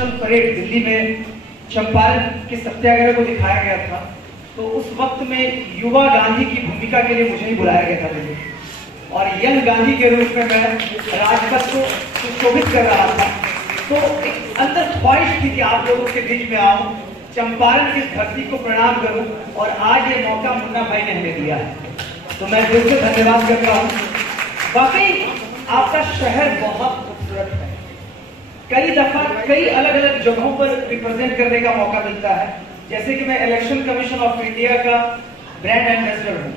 National parade Delhi में चंपारण के सत्याग्रह को दिखाया गया था, तो उस वक्त में युवा गांधी की भूमिका के लिए मुझे ही बुलाया गया था दिल्ली, और यंग गांधी के रूप में मैं राजपथ को सुशोभित कर रहा था। तो एक अंदर ख्वाहिश थी कि आप लोगों के बीच में आऊं, चंपारण की धरती को प्रणाम करूं, और आज ये मौका मुन्ना भाई ने हमें दिया है, तो मैं दिल से धन्यवाद करता हूं। वाकई आपका शहर बहुत खूबसूरत है, कई दफा कई अलग अलग जगहों पर रिप्रेजेंट करने का मौका मिलता है। जैसे कि मैं इलेक्शन कमीशन ऑफ इंडिया का ब्रांड एम्बेसडर हूँ,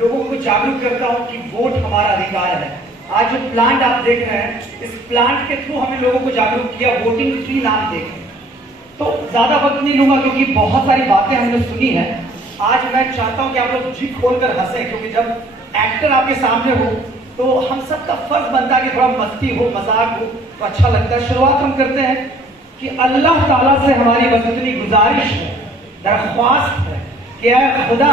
लोगों को जागरूक करता हूँ कि वोट हमारा अधिकार है। आज जो प्लांट आप देख रहे हैं, इस प्लांट के थ्रू हमने लोगों को जागरूक किया, वोटिंग फ्री नाम देकर। तो ज्यादा वक्त नहीं लूंगा क्योंकि बहुत सारी बातें हमने सुनी है। आज मैं चाहता हूं कि आप लोग जी खोलकर हंसें, क्योंकि जब एक्टर आपके सामने हो तो हम सबका फर्ज बनता है कि थोड़ा मस्ती हो, मजाक हो, तो अच्छा लगता है। शुरुआत हम करते हैं कि अल्लाह ताला से हमारी बस इतनी गुजारिश है, दरख्वास्त है कि ऐ खुदा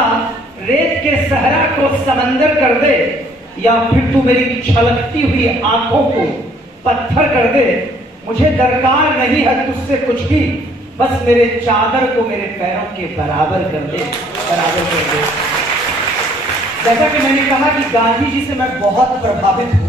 रेत के सहरा को समंदर कर दे, या फिर तू मेरी छलकती हुई आंखों को पत्थर कर दे। मुझे दरकार नहीं है तुझसे कुछ भी, बस मेरे चादर को मेरे पैरों के बराबर कर दे, बराबर कर दे। जैसा कि मैंने कहा कि गांधी जी से मैं बहुत प्रभावित हूँ,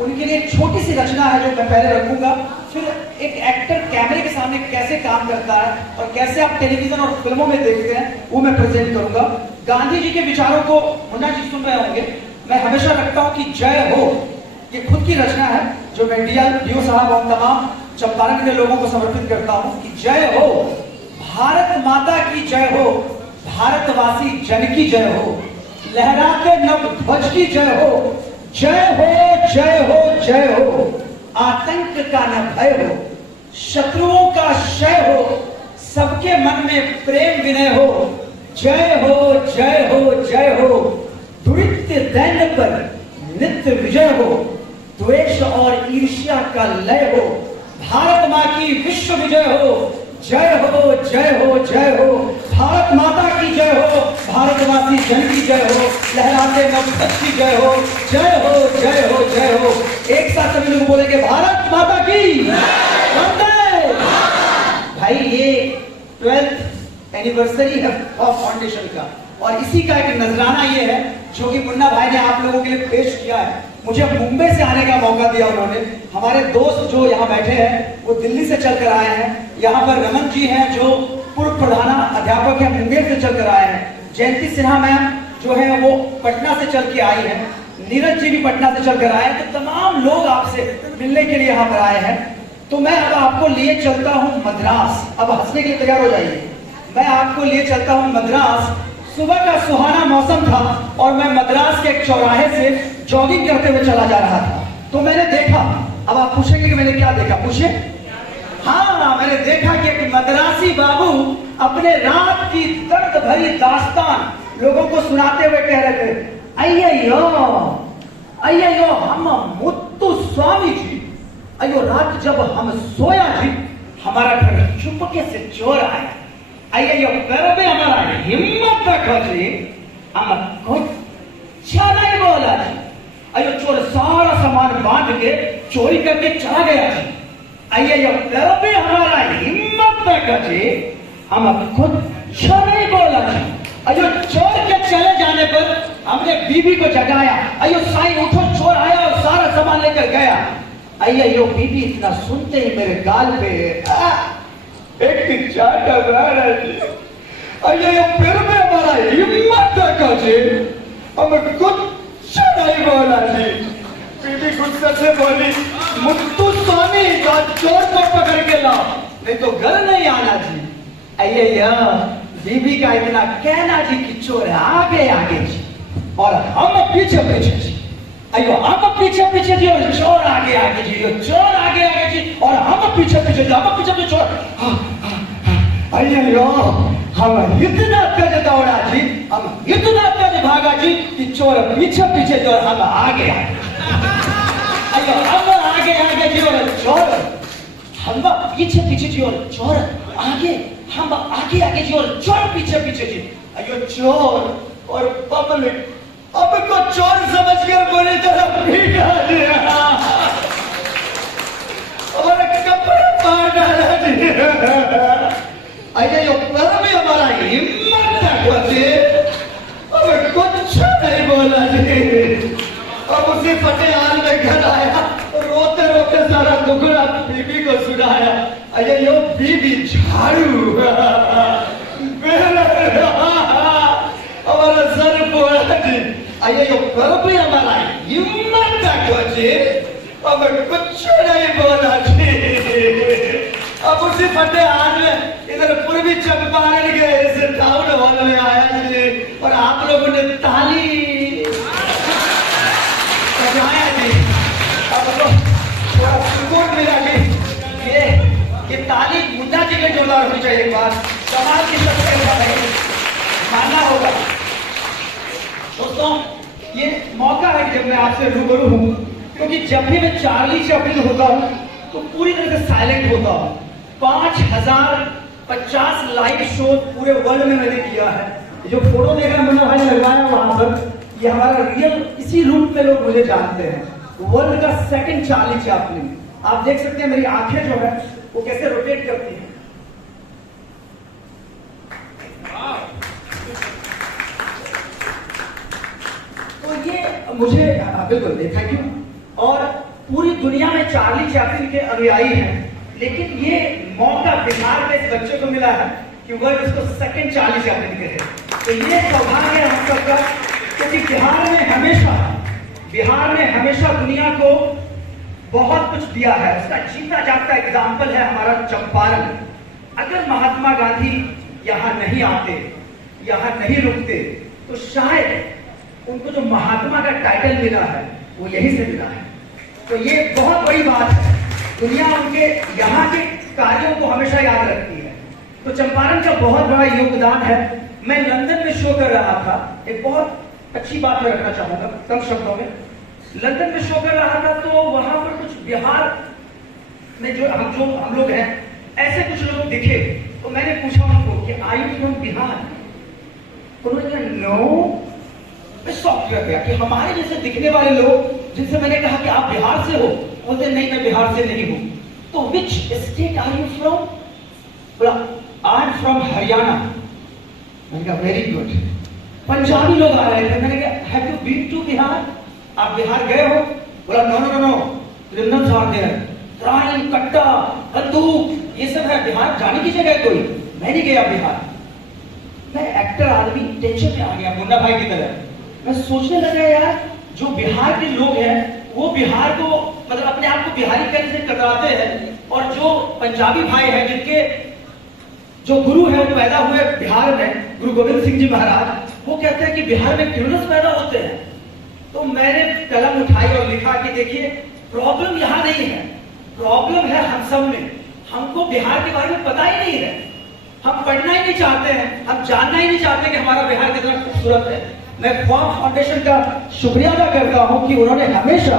उनके लिए एक छोटी सी रचना है जो मैं पहले रखूंगा, फिर एक एक्टर कैमरे के सामने कैसे काम करता है और कैसे आप टेलीविजन और फिल्मों में देखते हैं वो मैं प्रेजेंट करूंगा। गांधी जी के विचारों को मुन्ना जी सुन रहे होंगे, मैं हमेशा रखता हूँ कि जय हो, ये खुद की रचना है जो मैं डीओ साहब और तमाम चंपारण के लोगों को समर्पित करता हूँ कि जय हो, भारत माता की जय हो, भारतवासी जन की जय हो, लहराते नव ध्वज की जय हो, जय हो जय हो जय हो, आतंक का न भय हो, शत्रुओं का क्षय हो, सबके मन में प्रेम विनय हो, जय हो जय हो जय हो, दुरित्य दैन्य पर नित्य विजय हो, द्वेष और ईर्ष्या का लय हो, भारत माँ की विश्व विजय हो, जय हो जय हो जय हो, भारत माता की जय हो, भारतवासी जन की जय हो, लहराते नवध्वज की जय हो, जय हो जय हो जय हो। एक साथ सभी लोग बोलेंगे भारत माता की वंदे। भाई ये 12th एनिवर्सरी है ऑफ फाउंडेशन का, और इसी का एक नजराना ये है जो कि मुन्ना भाई ने आप लोगों के लिए पेश किया है। मुझे मुंबई से आने का मौका दिया उन्होंने। हमारे दोस्त जो यहाँ बैठे हैं वो दिल्ली से चलकर आए हैं। यहाँ पर रमन जी हैं जो पूर्व प्रधान अध्यापक हैं, मुंगेर से चलकर आए हैं। जयंती सिन्हा मैम जो है वो पटना से चल के आई है। नीरज जी भी पटना से चलकर आए हैं। तो तमाम लोग आपसे मिलने के लिए यहाँ पर आए हैं। तो मैं अब आपको लिए चलता हूँ मद्रास। अब हंसने के लिए तैयार हो जाइए। मैं आपको लिए चलता हूँ मद्रास। सुबह का सुहाना मौसम था और मैं मद्रास के एक चौराहे से जॉगिंग करते हुए चला जा रहा था। तो मैंने देखा, अब आप पूछेंगे कि मैंने क्या देखा, पूछे। हाँ, मैंने देखा कि एक मद्रासी बाबू अपने रात की दर्द भरी दास्तान लोगों को सुनाते हुए कह रहे थे, अय्यो हम मुत्तु स्वामी जी, अयो रात जब हम सोया जी, हमारा घर चुपके से चोर आया। अय्यो करबे हमारा हिम्मत रखो जी, हम कुछ नहीं बोला जी। अयो चोर सारा सामान बांध के चोरी करके चला गया जी। अय्यो करबे हमारा हिम्मत रखो जी, हम कुछ नहीं बोला जी। अयो चोर के चले जाने पर हमने बीबी को जगाया। अयो साईं उठो, चोर आया और सारा सामान लेकर गया। अय्यो बीबी इतना सुनते ही मेरे गाल पे एक चाट रहा जी। अय्यो फिर भी हमारा हिम्मत रखो जी, हम कुछ नहीं बोला जी। बीबी गुस्से से बोली, मुत्तु स्वामी चोर को पकड़ के लाओ, नहीं तो घर नहीं आना जी। अय्या बीबी का इतना कहना जी कि चोर आगे आगे जी और हम पीछे पीछे जी। अयो हम पीछे पीछे जी और चोर आगे आगे जी, चोर आगे आगे जी और हम पीछे पीछे जी, हम पीछे पीछे चोर। अयो हम इतना तेज दौड़ा जी, हम इतना तेज भागा जी कि चोर पीछे पीछे जी और हम आगे आगे। अयो हम आगे आगे जी और चोर, हम पीछे पीछे जी और चोर आगे, हम आगे आगे जी और चोर पीछे पीछे जी। अयो चोर और पब्लिक अब को चोर समझकर बुरी तरह पीटा दिया और कपड़े मार डाला जी। अरे यो बीबी झाड़ू हमारा सर पोड़ी अरे यो कभी हमारा हिम्मत तक जी अब कुछ नहीं बोला जी अब उसी फटे हाथ में इधर पूर्वी चंपारण के इस टाउन हॉल में आया जी और आप लोगों ने ताली बजाया जी। अब तो थोड़ा सुकून मिला जी। ये ताली मुन्ना जी के जोरदार होनी चाहिए एक बार कमाल की सबसे मानना होगा। दोस्तों ये मौका है कि जब मैं आपसे रूबरू हूँ क्योंकि जब भी मैं चार्ली चैपलिन होता हूँ तो पूरी तरह से साइलेंट होता हूँ। 5050 लाइव शो पूरे वर्ल्ड में मैंने किया है। जो फोटो देखा मुन्ना भाई ने लगवाया वहां पर, ये हमारा रियल इसी रूप में लोग मुझे जानते हैं। वर्ल्ड का सेकंड चार्ली चैपलिन। आप देख सकते हैं मेरी आंखें जो है वो कैसे रोटेट करती हैं। तो ये मुझे बिल्कुल थैंक यू। और पूरी दुनिया में चार्ली चैपलिन के अनुयायी हैं, लेकिन ये मौका बिहार में इस बच्चे को मिला है कि वर्ल्ड इसको सेकंड चार्ली चैपलिन कहे। तो ये सौभाग्य है हम सबका, क्योंकि बिहार में हमेशा दुनिया को बहुत कुछ दिया है। उसका जीता जागता एग्जाम्पल है हमारा चंपारण। अगर महात्मा गांधी यहाँ नहीं आते, यहाँ नहीं रुकते, तो शायद उनको जो महात्मा का टाइटल मिला है वो यहीं से मिला है। तो ये बहुत बड़ी बात है। दुनिया उनके यहाँ के कार्यों को हमेशा याद रखती है। तो चंपारण का बहुत बड़ा योगदान है। मैं लंदन में शो कर रहा था, एक बहुत अच्छी बात मैं रखना चाहूंगा कम शब्दों में। लंदन में शो कर रहा था तो वहां पर कुछ बिहार में जो हम लोग हैं, ऐसे कुछ लोग दिखे। तो मैंने पूछा उनको कि आर यू फ्रॉम बिहार? उन्होंने कहा नो। मैं शॉक कर गया कि हमारे जैसे दिखने वाले लोग जिनसे मैंने कहा कि आप बिहार से हो, बोलते नहीं मैं बिहार से नहीं हूं। तो which state are you from? बोला आई एम फ्रॉम हरियाणा। मैंने कहा वेरी गुड। पंजाबी लोग आ रहे थे। मैंने कहा have you been to Bihar? आप बिहार गए हो? बोला no no no no, criminals are there, crime, कट्टा, बंदूक, ये सब है, बिहार जाने की जगह कोई। मैं नहीं गया बिहार। मैं एक्टर आदमी टेंशन में आ गया मुन्ना भाई की तरह। मैं सोचने लगा यार जो बिहार के लोग हैं वो बिहार को मतलब अपने आप को बिहारी कहने से कतराते हैं, और जो पंजाबी भाई हैं जिनके जो गुरु है वो पैदा हुए बिहार में, गुरु गोविंद सिंह जी महाराज, वो कहते हैं कि बिहार में क्रिमिनल्स पैदा होते हैं। तो मैंने कलम उठाई और लिखा कि देखिए प्रॉब्लम यहाँ नहीं है, प्रॉब्लम है हम सब में। हमको बिहार के बारे में पता ही नहीं है, हम पढ़ना ही नहीं चाहते हैं, हम जानना ही नहीं चाहते कि हमारा बिहार कितना खूबसूरत है। मैं ख्वाब फाउंडेशन का शुक्रिया अदा करता हूं कि उन्होंने हमेशा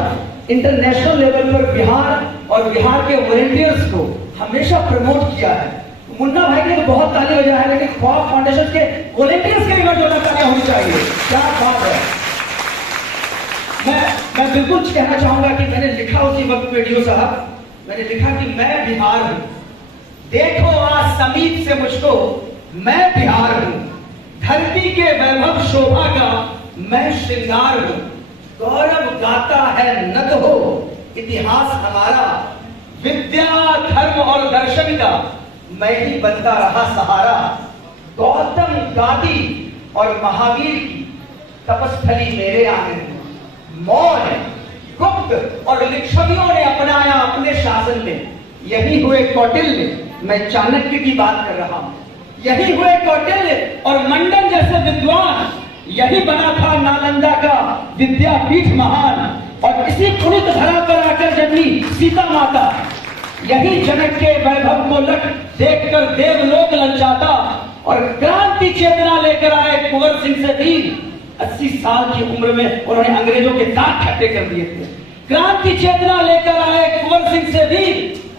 इंटरनेशनल लेवल पर बिहार और बिहार के वॉलंटियर्स को हमेशा प्रमोट किया है। मुन्ना भाई ने तो बहुत ताली बजाया है, लेकिन ख्वाब फाउंडेशन के वॉलंटियर्स के भी जोड़ना तालियां होनी चाहिए। क्या बात है। मैं बिल्कुल कहना चाहूंगा कि मैंने लिखा उसी वक्त वीडियो साहब, मैंने लिखा कि मैं बिहार हूं, देखो आज समीप से मुझको, मैं बिहार हूं, धरती के वैभव शोभा का मैं श्रृंगार हूं, गौरव गाता है नद हो इतिहास हमारा, विद्या धर्म और दर्शन का मैं ही बनता रहा सहारा, गौतम गादी और महावीर की तपस्थली मेरे आंगन, मौर्य गुप्त और लिच्छवियों ने अपनाया अपने शासन में, यही हुए कौटिल्य, मैं चाणक्य की बात कर रहा हूं, यही हुए कौटिल्य और मंडन जैसे विद्वान, यही बना था नालंदा का विद्यापीठ महान, और इसी पुनित धरा पर आकर जन्मी सीता माता, यही जनक के वैभव को लट देखकर देवलोक ललचाता, और क्रांति चेतना लेकर आए कुंवर सिंह से भी 80 साल की उम्र में उन्होंने अंग्रेजों के दांत खट्टे कर दिए थे। क्रांति चेतना लेकर आए कुंवर सिंह से भी,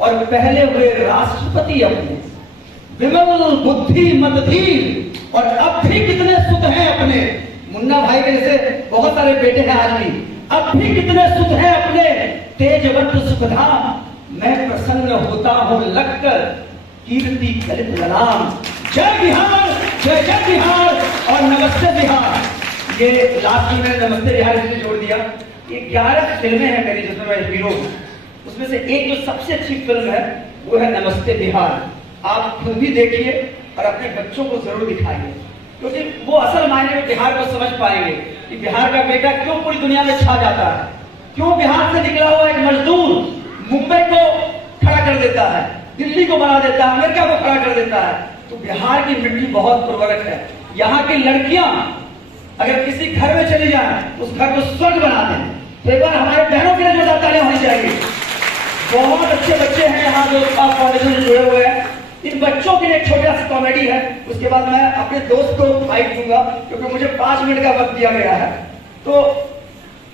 और पहले हुए राष्ट्रपति अपने, विमल बुद्धि मतधीर, और अब भी कितने सुख हैं अपने। मुन्ना भाई के जैसे बहुत सारे बेटे हैं आज भी, अब भी कितने सुख हैं अपने, तेजवंत सुखधाम, मैं प्रसन्न होता हूं लगकर कीर्ति कलित ललाम। जय बिहार, जय जय बिहार और नमस्ते बिहार। ये लास्ट में मैंने नमस्ते बिहार इसलिए जोड़ दिया, ये 11 फिल्में हैं मेरी जिसमें मैं हीरो हूं, उसमें से एक जो सबसे अच्छी फिल्म है वो है नमस्ते बिहार। आप खुद भी देखिए और अपने बच्चों को जरूर दिखाइए, क्योंकि वो असल मायने में बिहार को समझ पाएंगे कि बिहार का बेटा क्यों पूरी दुनिया में छा जाता है, क्यों बिहार से निकला हुआ एक मजदूर मुंबई को खड़ा कर देता है, दिल्ली को बना देता है, अमेरिका को खड़ा कर देता है। तो बिहार की मिट्टी बहुत उर्वरक है। यहाँ की लड़कियां अगर किसी घर में चली जाए तो उस घर को स्वर्ग बना दें। तो एक बार हमारे बहनों के लिए जोरदार तालियां होनी चाहिए। बहुत अच्छे बच्चे हैं यहाँ जो फाउंडेशन से जुड़े हुए हैं। इन बच्चों के लिए एक छोटा सा कॉमेडी है, उसके बाद मैं अपने दोस्त को माइक दूंगा क्योंकि मुझे 5 मिनट का वक्त दिया गया है। तो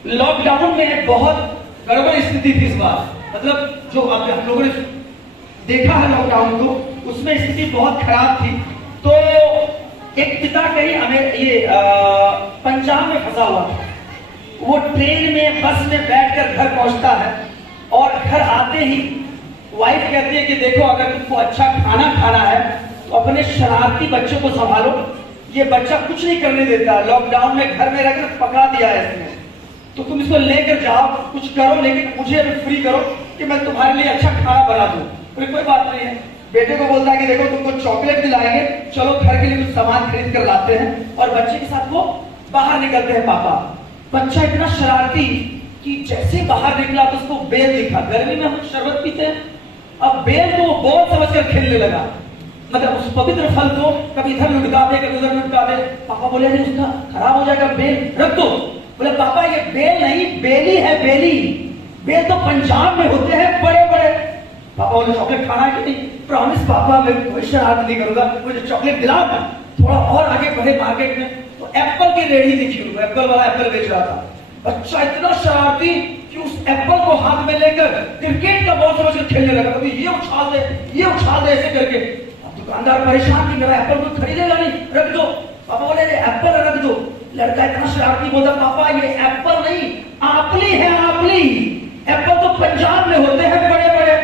लॉकडाउन में बहुत गड़बड़ स्थिति थी इस बार, मतलब जो आप हम लोगों ने देखा है लॉकडाउन को, उसमें स्थिति बहुत खराब थी। तो एक पिता कहीं पंजाब में फंसा हुआ था। वो ट्रेन में बस में बैठकर घर पहुंचता है और घर आते ही वाइफ कहती है कि देखो अगर तुमको अच्छा खाना खाना है तो अपने शरारती बच्चों को संभालो, ये बच्चा कुछ नहीं करने देता, लॉकडाउन में घर में रहकर पका दिया है इसने, तो तुम इसको लेकर जाओ कुछ करो, लेकिन मुझे अभी फ्री करो कि मैं तुम्हारे लिए अच्छा खाना बना दूं। कोई बात नहीं है। बेटे को बोलता है कि देखो तुमको चॉकलेट दिलाएंगे, चलो घर के लिए कुछ सामान खरीद कर लाते हैं, और बच्चे के साथ वो बाहर निकलते हैं। पापा बच्चा इतना शरारती कि जैसे बाहर निकला तो उसको बेल दिखा। गर्मी में हम शरबत पीते हैं, अब बेल को बॉल समझकर खेलने लगा, मतलब उस पवित्र फल को कभी इधर लुढ़का दे कभी उधर लुढ़का दे। पापा बोले नहीं उसका खराब हो जाएगा, बेल रख दो। बोले पापा ये बेल नहीं बेली है, बेली। बेल तो पंजाब में होते हैं बड़े बड़े। पापा बोले चॉकलेट खाना है कि नहीं? प्रॉमिस पापा मैं कोई शरारत नहीं करूंगा, मुझे चॉकलेट दिलाओ ना। थोड़ा और आगे बढ़े मार्केट में तो एप्पल की रेडी दिखी उनको, एप्पल वाला एप्पल बेच रहा था। बच्चा इतना शरारती कि उस एप्पल को हाथ में लेकर क्रिकेट का बॉल समझकर खेलने लगा, कभी ये उछाल दे ऐसे करके। अब दुकानदार परेशान कि मेरा एप्पल कोई खरीदेगा नहीं, रख दो। पापा बोले एप्पल रख दो। लड़का इतना शरारती बोलता पापा ये एप्पल नहीं आपली है, आपली। एप्पल तो पंजाब में होते हैं बड़े बड़े।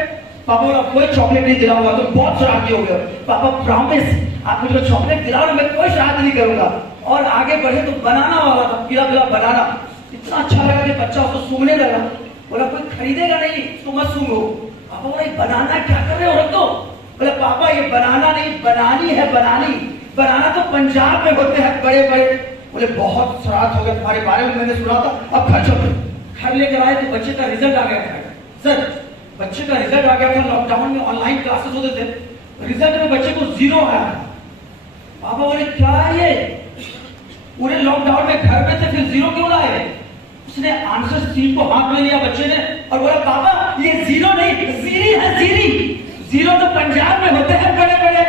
पापा बोला कोई चॉकलेट नहीं दिलाऊंगा, तुम बहुत शरारती हो गए। पापा प्रॉमिस आप मुझे चॉकलेट दिलाओ, मैं कोई शरारत नहीं करूंगा। और आगे बढ़े तो बनाना वाला था, पीला पीला बनाना। इतना अच्छा लगा कि बच्चा उसको सूंघने लगा। बोला कोई खरीदेगा नहीं, तुम मत सूंघो। पापा बोले बनाना क्या कर रहे हो, रख दो। बोले पापा ये बनाना नहीं बनानी है, बनानी। बनाना तो पंजाब में होते हैं बड़े बड़े। बोले बहुत शरारत हो गया, तुम्हारे बारे में मैंने सुना था, अब घर चलो। घर लेकर आए तो बच्चे का रिजल्ट आ गया था। सर बच्चे का रिजल्ट आ गया था, लॉकडाउन में ऑनलाइन क्लासेस होते थे, रिजल्ट में बच्चे को 0 आया। पापा बोले क्या है ये, पूरे लॉकडाउन में घर में थे फिर 0 क्यों लाए? उसने आंसर शीट को हाथ में लिया बच्चे ने और बोला पापा ये 0 नहीं जीरी है, जीरी। 0 तो पंजाब में होते हैं बड़े बड़े।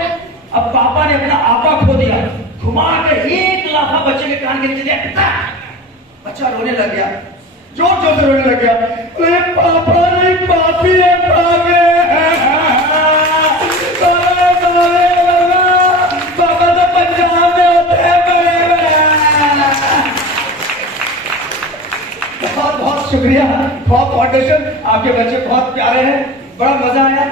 अब पापा ने अपना आपा खो दिया, घुमा कर एक लाफा बच्चे के कान के नीचे दिया। बच्चा रोने लग गया, जोर जोर से रोने लग गया। अरे पापा नहीं पापी है, पापा तो पंजाब में होते हैं बड़े बड़े। बहुत बहुत शुक्रिया खौफ फाउंडेशन, आपके बच्चे बहुत प्यारे हैं, बड़ा मजा आया।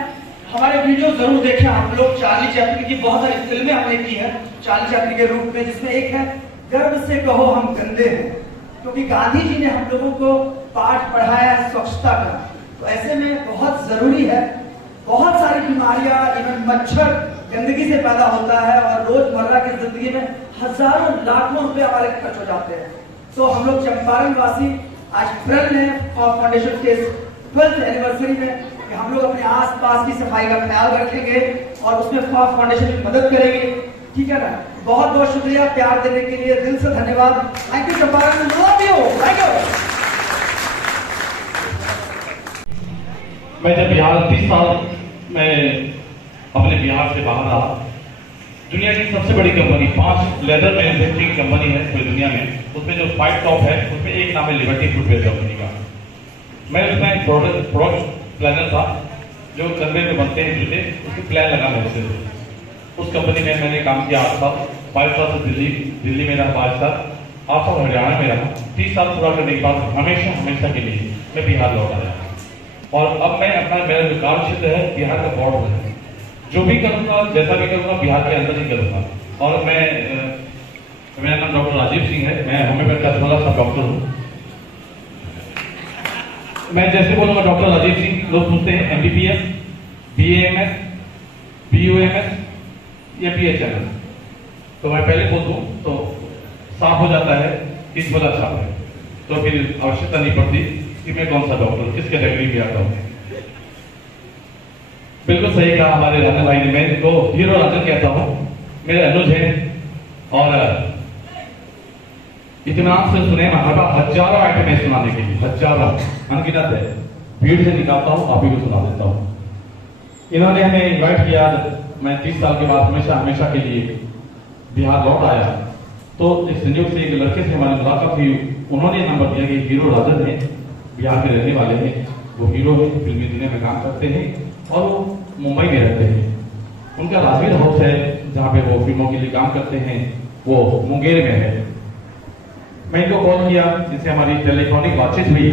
हमारे वीडियो जरूर देखें आप लोग। चार्ली चैपलिन की बहुत सारी फिल्में हमने की है चार्ली चैपलिन के रूप में, जिसमें एक है गर्व से कहो हम गंदे हैं, क्योंकि गांधी जी ने हम लोगों को पाठ पढ़ाया स्वच्छता का। तो ऐसे में बहुत जरूरी है, बहुत सारी बीमारियां इवन मच्छर गंदगी से पैदा होता है और रोजमर्रा की जिंदगी में हजारों लाखों रुपए हमारे खर्च हो जाते हैं। तो हम लोग चंपारण वासी आज प्रण है खौफ फाउंडेशन के 12th एनिवर्सरी में कि हम लोग अपने आसपास की सफाई का ख्याल रखेंगे और उसमें खौफ फाउंडेशन की मदद करेंगे, ठीक है ना। बहुत बहुत शुक्रिया प्यार देने के लिए, दिल से धन्यवाद। Thank you Champaran, love you, thank you. मैं जब बिहार 30 साल मैं अपने बिहार से बाहर रहा, दुनिया की सबसे बड़ी कंपनी 5 लेदर मैन्युफैक्चरिंग कंपनी है पूरी दुनिया में, उसमें जो 5 टॉप है उसमें एक नाम है लिबर्टी फुटवेयर कंपनी का। मैं उसमें प्रोडक्ट प्लानर था, जो कन्वे में बनते हैं जूते, उसके प्लान लगाने होते थे। उस कंपनी में मैंने काम किया 8 साल, 5 साल से दिल्ली में रहा, 5 साल, 8 साल हरियाणा में रहा। 30 साल पूरा करने के बाद हमेशा के लिए मैं बिहार लौट आया। और अब मैं मेरा जो कार्य क्षेत्र है बिहार का बॉर्डर है, जो भी करूँगा जैसा भी करूँगा बिहार के अंदर ही करूँगा। और मेरा नाम डॉक्टर राजीव सिंह है, मैं होम्योपैथ का छोटा सा डॉक्टर हूँ। मैं जैसे बोलूँगा डॉक्टर राजीव सिंह, लोग पूछते हैं MBBS, BAMS, BUMS या BHMS। तो मैं पहले बोल दूं तो साफ हो जाता है कि बोला साफ है, तो फिर आवश्यकता नहीं पड़ती कि मैं कौन सा डॉक्टर किस कैटेगरी में आता हूँ। बिल्कुल सही कहा हमारे राजन भाई ने, मैं इनको हीरो राजन कहता हूँ, मेरे अनुज हैं और इत्मीनान से सुने महाराबा, हजारों आइटम है सुनाने के लिए, हजारों अनगिनत है, भीड़ से निकालता हूँ, आप ही को सुना देता हूँ। इन्होंने हमें इन्वाइट किया, मैं 30 साल के बाद हमेशा के लिए बिहार लौट आया, तो एक संयोग से एक लड़के से हमारी मुलाकात हुई, उन्होंने नंबर दिया कि हीरो राजन है, बिहार के रहने वाले हैं, वो हीरो है, फिल्मी दुनिया में काम करते हैं और वो मुंबई में रहते हैं। उनका राजवीर हाउस है जहाँ पे वो फिल्मों के लिए काम करते हैं, वो मुंगेर में है। मैं इनको कॉल किया, जिससे हमारी टेलीफोनिक बातचीत हुई।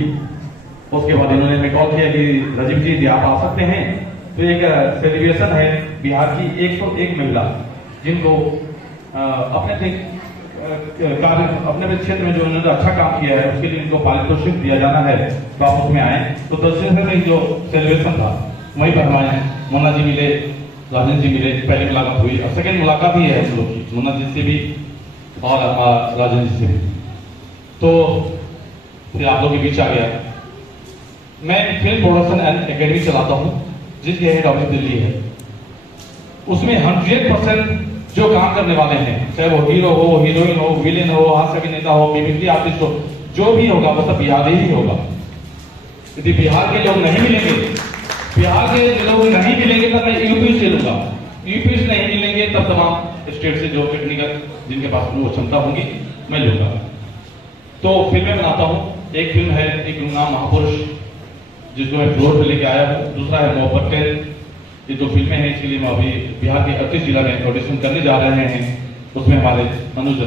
उसके बाद इन्होंने हमें कॉल किया कि राजीव जी आप आ सकते हैं, तो एक सेलिब्रेशन है बिहार की 101 महिला जिनको अपने क्षेत्र में जो उन्होंने अच्छा काम किया है उसके लिए इनको पारितोषिक दिया जाना है, तो आप उसमें आए। तो 10 दिन से जो सेलिब्रेशन था वहीं पर हमारे मुन्ना जी मिले, राजन जी मिले, पहली मुलाकात हुई और सेकंड मुलाकात ही है हम लोग की, मुन्ना जी से भी और राजन जी से भी। तो फिर आप लोग के बीच आ गया। मैं फिल्म प्रोडक्शन एंड एकेडमी चलाता हूँ जिसकी हेड ऑफिस दिल्ली है। उसमें 100% जो काम करने वाले हैं, चाहे वो हीरो हो, हीरोइन हो, विलेन हो, हास्य अभिनेता हो, मिमिक्री आर्टिस्ट हो, जो भी होगा वो सब बिहार ही होगा। यदि बिहार के लोग नहीं मिलेंगे, बिहार के लोग नहीं मिलेंगे तब मैं यूपी से लूंगा, यूपी से नहीं मिलेंगे तब तमाम स्टेट से जो टेक्निकल जिनके पास वो क्षमता होंगी मैं लूंगा। तो फिल्में बनाता हूँ, एक फिल्म है एक नाम महापुरुष जिसको मैं फ्लोर पे लेके आया हूँ, दूसरा है मोहब्बत टेल। ये दो फिल्में हैं, इसके लिए मैं अभी बिहार के 38 जिला में ऑडिशन करने जा रहे हैं। उसमें हमारे अनुज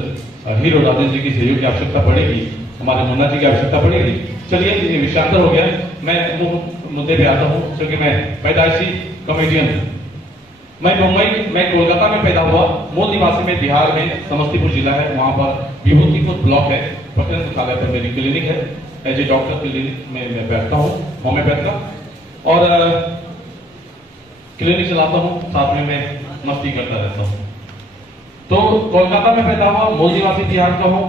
हीरो राजन जी की सहयोग की आवश्यकता पड़ेगी, हमारे मुन्ना जी की आवश्यकता पड़ेगी। चलिए विषयांतर हो गया, मैं मुद्दे पे आता हूँ। क्योंकि मैं पैदाइशी कॉमेडियन हूँ, मैं कोलकाता में पैदा हुआ, मूल निवासी में बिहार में समस्तीपुर जिला है, वहाँ पर विभूतिपुर ब्लॉक है, प्रखंड मुख्यालय पर मेरी क्लिनिक है। एज ए डॉक्टर क्लिनिक में मैं बैठता हूँ, होम्योपैथ का, और क्लिनिक चलाता हूँ, साथ में मैं मस्ती करता रहता हूँ। तो कोलकाता में पैदा हुआ, मूल निवासी बिहार का हूँ,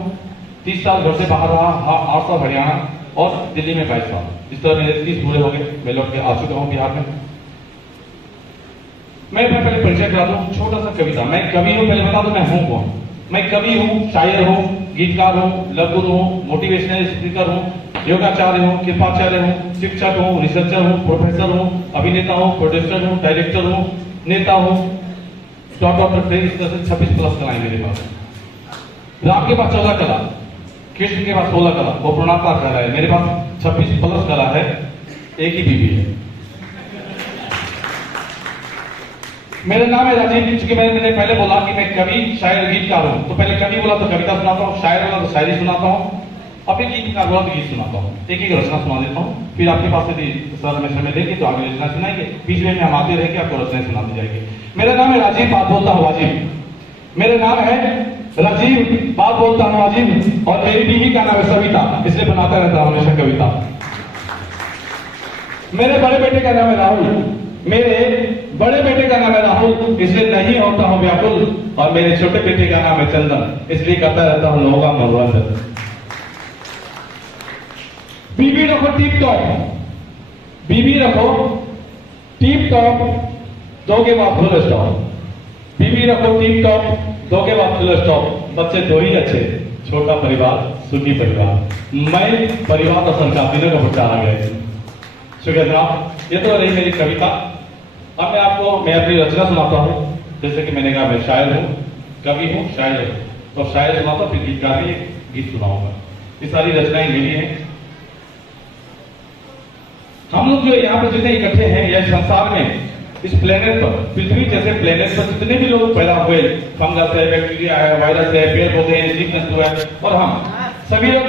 30 साल घर से बाहर रहा, 8 साल हरियाणा और दिल्ली में 22 साल। इस तरह मेरे 30 पूरे हो गए, मैं लौट के आ चुका हूँ बिहार में। मैं पहले परिचय करा दूं, छोटा सा कविता। मैं कवि हूं, पहले बता दूं मैं हूं कौन। मैं कवि हूं, शायर हूं, गीतकार हूं, लघुन हूं, मोटिवेशनल स्पीकर हूं, योगाचार्य हूं, कृपाचार्य हूं, शिक्षक हूं, रिसर्चर हूं, प्रोफेसर हूं, अभिनेता हूं, प्रोड्यूसर हूं, डायरेक्टर हूं, नेता हूं, डॉक्टर। इस तरह से 26 प्लस कलाएं मेरे पास। राम के पास 14 कला, कृष्ण के पास 16 कला, वो प्रणता कला है। मेरे पास 26 प्लस कला है, एक ही बीवी है। मेरा नाम है राजीव। चूंकि मैंने पहले बोला कि मैं कवि, शायर, गीतकार हूं, तो पहले कवि बोला तो कविता सुनाता हूं, शायर बोला तो शायरी सुनाता हूं, अपने गीतकार बोला तो गीत सुनाता हूं। एक एक रचना सुना देता हूं, फिर आपके पास यदि सर में समय देंगे तो आगे रचना सुनाएंगे, बीच में हम आते रहेंगे, आपको रचनाएं सुनाती जाएगी। मेरा नाम है राजीव, बात बोलता हूँ राजीव। मेरा नाम है राजीव, बात बोलता हूँ राजीव, और मेरी बीवी का नाम है सविता, इसलिए बनाता रहता हूं हमेशा कविता। मेरे बड़े बेटे का नाम है राहुल, मेरे बड़े बेटे का नाम है राहुल, इसलिए नहीं होता हूं व्याकुल, और मेरे छोटे बेटे का नाम है चंदन, इसलिए करता रहता हूं लोगों का मनोरंजन। बीबी रखो टिप टॉप, बीबी रखो टिप टॉप, दोगे बाद फुल स्टॉप। बीबी रखो टिप टॉप, दोगे बाद फुल स्टॉप। बच्चे दो ही अच्छे, छोटा परिवार सुखी परिवार। मैं परिवार और संसार तीनों का बच्चा आ गया। शुक्रिया साहब। ये तो रही मेरी कविता। अब मैं अपनी रचना सुनाता हूँ। जैसे कि मैंने कहा मैं शायर हूँ, कवि हूँ, शायर हूँ, तो शायर सुनाता, फिर गीतकार भी गीत सुनाऊंगा। ये सारी रचनाएं मेरी हैं। हम लोग जो यहाँ पर जितने इकट्ठे हैं या संसार में, इस प्लेनेट पर, पृथ्वी जैसे प्लेनेट पर जितने भी लोग पैदा हुए, फंगस है, बैक्टीरिया है, वायरस है, पेड़ पौधे हैं, जीव जंतु है, और हम सभी लोग